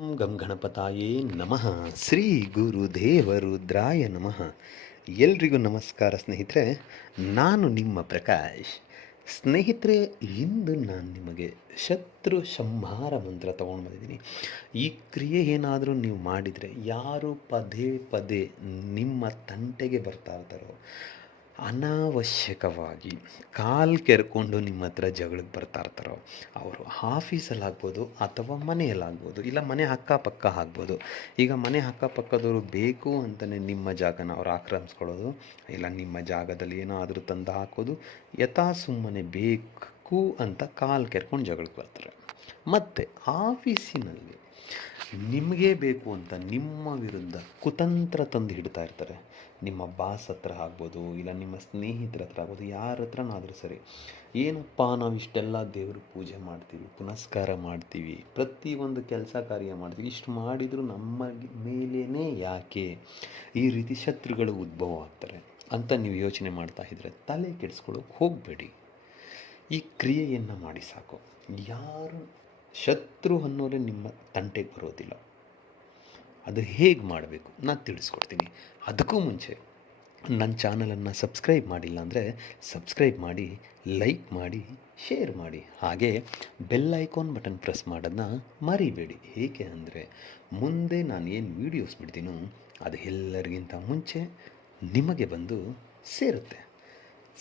ಓಂ ಗಂ ಗಣಪತಾಯೇ ನಮಃ. ಶ್ರೀ ಗುರುದೇವರುದ್ರಾಯ ನಮಃ. ಎಲ್ರಿಗೂ ನಮಸ್ಕಾರ ಸ್ನೇಹಿತರೆ, ನಾನು ನಿಮ್ಮ ಪ್ರಕಾಶ್. ಸ್ನೇಹಿತರೆ, ಇಂದು ನಾನು ನಿಮಗೆ ಶತ್ರು ಸಂಹಾರ ಮಂತ್ರ ತೊಗೊಂಡು ಬಂದಿದ್ದೀನಿ. ಈ ಕ್ರಿಯೆ ಏನಾದರೂ ನೀವು ಮಾಡಿದರೆ, ಯಾರು ಪದೇ ಪದೇ ನಿಮ್ಮ ತಂಟೆಗೆ ಬರ್ತಾ ಇರ್ತಾರೋ, ಅನಾವಶ್ಯಕವಾಗಿ ಕಾಲು ಕೆರ್ಕೊಂಡು ನಿಮ್ಮ ಹತ್ರ ಜಗಳಕ್ಕೆ ಬರ್ತಾ ಇರ್ತಾರೋ, ಅವರು ಆಫೀಸಲ್ಲಾಗ್ಬೋದು ಅಥವಾ ಮನೆಯಲ್ಲಾಗ್ಬೋದು, ಇಲ್ಲ ಮನೆ ಅಕ್ಕಪಕ್ಕ ಆಗ್ಬೋದು. ಈಗ ಮನೆ ಅಕ್ಕಪಕ್ಕದವರು ಬೇಕು ಅಂತಲೇ ನಿಮ್ಮ ಜಾಗನ ಅವ್ರು ಆಕ್ರಮಿಸ್ಕೊಳ್ಳೋದು, ಇಲ್ಲ ನಿಮ್ಮ ಜಾಗದಲ್ಲಿ ಏನಾದರೂ ತಂದು ಹಾಕೋದು, ಯಥಾ ಸುಮ್ಮನೆ ಬೇಕು ಅಂತ ಕಾಲು ಕೆರ್ಕೊಂಡು ಜಗಳಕ್ಕೆ ಬರ್ತಾರೆ. ಮತ್ತು ಆಫೀಸಿನಲ್ಲಿ ನಿಮಗೇ ಬೇಕು ಅಂತ ನಿಮ್ಮ ವಿರುದ್ಧ ಕುತಂತ್ರ ತಂದು ಹಿಡ್ತಾ ಇರ್ತಾರೆ. ನಿಮ್ಮ ಬಾಸ್ ಹತ್ರ ಆಗ್ಬೋದು, ಇಲ್ಲ ನಿಮ್ಮ ಸ್ನೇಹಿತರ ಹತ್ರ ಆಗ್ಬೋದು, ಯಾರ ಹತ್ರನಾದರೂ ಸರಿ. ಏನಪ್ಪ ನಾವು ಇಷ್ಟೆಲ್ಲ ದೇವ್ರ ಪೂಜೆ ಮಾಡ್ತೀವಿ, ಪುನಸ್ಕಾರ ಮಾಡ್ತೀವಿ, ಪ್ರತಿಯೊಂದು ಕೆಲಸ ಕಾರ್ಯ ಮಾಡ್ತೀವಿ, ಇಷ್ಟು ಮಾಡಿದರೂ ನಮ್ಮ ಮೇಲೇ ಯಾಕೆ ಈ ರೀತಿ ಶತ್ರುಗಳು ಉದ್ಭವ ಆಗ್ತಾರೆ ಅಂತ ನೀವು ಯೋಚನೆ ಮಾಡ್ತಾ ಇದ್ದರೆ ತಲೆ ಕೆಡಿಸ್ಕೊಳ್ಳೋಕೆ ಹೋಗಬೇಡಿ. ಈ ಕ್ರಿಯೆಯನ್ನು ಮಾಡಿ ಸಾಕು. ಯಾರು ಶತ್ರು ಅನ್ನೋರೇ ನಿಮ್ಮ ತಂಟೆಗೆ ಬರೋದಿಲ್ಲ. ಅದು ಹೇಗೆ ಮಾಡಬೇಕು ನಾನು ತಿಳಿಸ್ಕೊಡ್ತೀನಿ. ಅದಕ್ಕೂ ಮುಂಚೆ ನನ್ನ ಚಾನಲನ್ನು ಸಬ್ಸ್ಕ್ರೈಬ್ ಮಾಡಿಲ್ಲ ಅಂದರೆ ಸಬ್ಸ್ಕ್ರೈಬ್ ಮಾಡಿ, ಲೈಕ್ ಮಾಡಿ, ಶೇರ್ ಮಾಡಿ, ಹಾಗೆ ಬೆಲ್ ಐಕಾನ್ ಬಟನ್ ಪ್ರೆಸ್ ಮಾಡೋದನ್ನ ಮರಿಬೇಡಿ. ಏಕೆ ಅಂದರೆ ಮುಂದೆ ನಾನು ಏನು ವೀಡಿಯೋಸ್ ಬಿಡ್ತೀನೋ ಅದು ಎಲ್ಲರಿಗಿಂತ ಮುಂಚೆ ನಿಮಗೆ ಬಂದು ಸೇರುತ್ತೆ.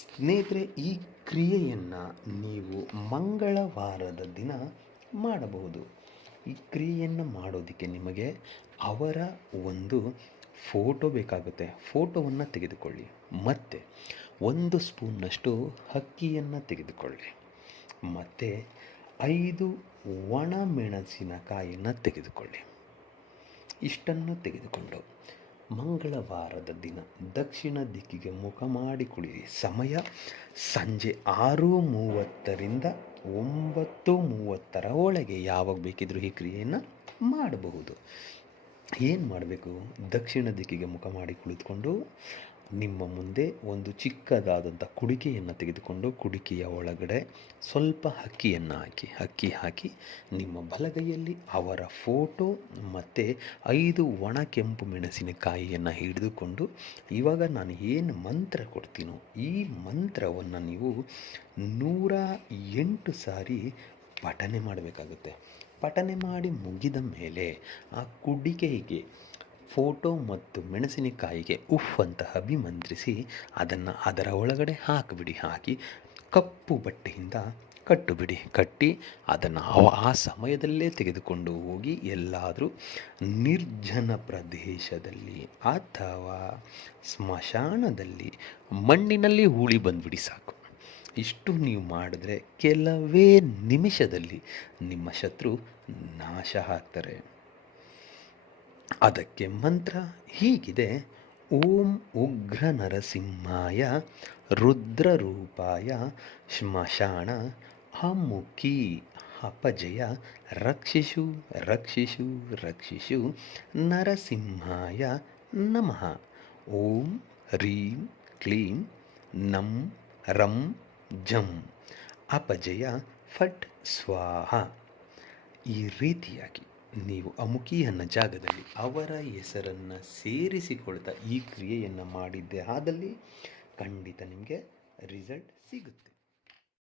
ಸ್ನೇಹಿತರೆ, ಈ ಕ್ರಿಯೆಯನ್ನು ನೀವು ಮಂಗಳವಾರದ ದಿನ ಮಾಡಬಹುದು. ಈ ಕ್ರಿಯೆಯನ್ನು ಮಾಡೋದಕ್ಕೆ ನಿಮಗೆ ಅವರ ಒಂದು ಫೋಟೋ ಬೇಕಾಗುತ್ತೆ. ಫೋಟೋವನ್ನು ತೆಗೆದುಕೊಳ್ಳಿ, ಮತ್ತು 1 ಸ್ಪೂನ್ನಷ್ಟು ಅಕ್ಕಿಯನ್ನು ತೆಗೆದುಕೊಳ್ಳಿ, ಮತ್ತು 5 ಒಣಮೆಣಸಿನಕಾಯಿಯನ್ನು ತೆಗೆದುಕೊಳ್ಳಿ. ಇಷ್ಟನ್ನು ತೆಗೆದುಕೊಂಡು ಮಂಗಳವಾರದ ದಿನ ದಕ್ಷಿಣ ದಿಕ್ಕಿಗೆ ಮುಖ ಮಾಡಿ ಕುಡಿಯಿರಿ. ಸಮಯ ಸಂಜೆ 6:30ರಿಂದ 9:30 ಒಳಗೆ ಯಾವಾಗ ಬೇಕಿದ್ರೂ ಈ ಕ್ರಿಯೆಯನ್ನು ಮಾಡಬಹುದು. ಏನು ಮಾಡಬೇಕು? ದಕ್ಷಿಣ ದಿಕ್ಕಿಗೆ ಮುಖ ಮಾಡಿ ಕುಳಿತುಕೊಂಡು ನಿಮ್ಮ ಮುಂದೆ ಒಂದು ಚಿಕ್ಕದಾದಂಥ ಕುಡಿಕೆಯನ್ನು ತೆಗೆದುಕೊಂಡು ಕುಡಿಕೆಯ ಒಳಗಡೆ ಸ್ವಲ್ಪ ಅಕ್ಕಿ ಹಾಕಿ ನಿಮ್ಮ ಬಲಗೈಯಲ್ಲಿ ಅವರ ಫೋಟೋ ಮತ್ತು 5 ಒಣ ಕೆಂಪು ಮೆಣಸಿನಕಾಯಿಯನ್ನು ಹಿಡಿದುಕೊಂಡು, ಇವಾಗ ನಾನು ಏನು ಮಂತ್ರ ಕೊಡ್ತೀನೋ ಈ ಮಂತ್ರವನ್ನು ನೀವು 108 ಸಾರಿ ಪಠನೆ ಮಾಡಬೇಕಾಗುತ್ತೆ. ಪಠನೆ ಮಾಡಿ ಮುಗಿದ ಮೇಲೆ ಆ ಕುಡಿಕೆಗೆ ಫೋಟೋ ಮತ್ತು ಮೆಣಸಿನಕಾಯಿಗೆ ಉಫ್ ಅಂತ ಅಭಿಮಂತ್ರಿಸಿ ಅದನ್ನು ಅದರ ಒಳಗಡೆ ಹಾಕಿಬಿಡಿ. ಹಾಕಿ ಕಪ್ಪು ಬಟ್ಟೆಯಿಂದ ಕಟ್ಟಿಬಿಡಿ. ಕಟ್ಟಿ ಅದನ್ನು ಆ ಸಮಯದಲ್ಲೇ ತೆಗೆದುಕೊಂಡು ಹೋಗಿ ಎಲ್ಲಾದರೂ ನಿರ್ಜನ ಪ್ರದೇಶದಲ್ಲಿ ಅಥವಾ ಸ್ಮಶಾನದಲ್ಲಿ ಮಣ್ಣಿನಲ್ಲಿ ಹೂಳಿ ಬಂದುಬಿಡಿ. ಸಾಕು. ಇಷ್ಟು ನೀವು ಮಾಡಿದ್ರೆ ಕೆಲವೇ ನಿಮಿಷದಲ್ಲಿ ನಿಮ್ಮ ಶತ್ರು ನಾಶ ಆಗ್ತಾರೆ. ಅದಕ್ಕೆ ಮಂತ್ರ ಹೀಗಿದೆ: ಓಂ ಉಗ್ರ ನರಸಿಂಹಾಯ ರುದ್ರರೂಪಾಯ ಶ್ಮಶಾನ ಅಮುಖಿ ಅಪಜಯ ರಕ್ಷಿಷು ರಕ್ಷಿಷು ರಕ್ಷಿಷು ನರಸಿಂಹಾಯ ನಮಃ. ಓಂ ಹ್ರೀಂ ಕ್ಲೀಂ ನಂ ರಂ ಜಂ ಅಪಜಯ ಫಟ್ ಸ್ವಾಹ. ಈ ರೀತಿಯಾಗಿ ನೀವು ಅಮುಖಿ ಅನ್ನೋ ಜಾಗದಲ್ಲಿ ಅವರ ಹೆಸರನ್ನು ಸೇರಿಸಿಕೊಳ್ತಾ ಈ ಕ್ರಿಯೆಯನ್ನು ಮಾಡಿದ್ದೆ ಆದಲ್ಲಿ ಖಂಡಿತ ನಿಮಗೆ ರಿಸಲ್ಟ್ ಸಿಗುತ್ತೆ.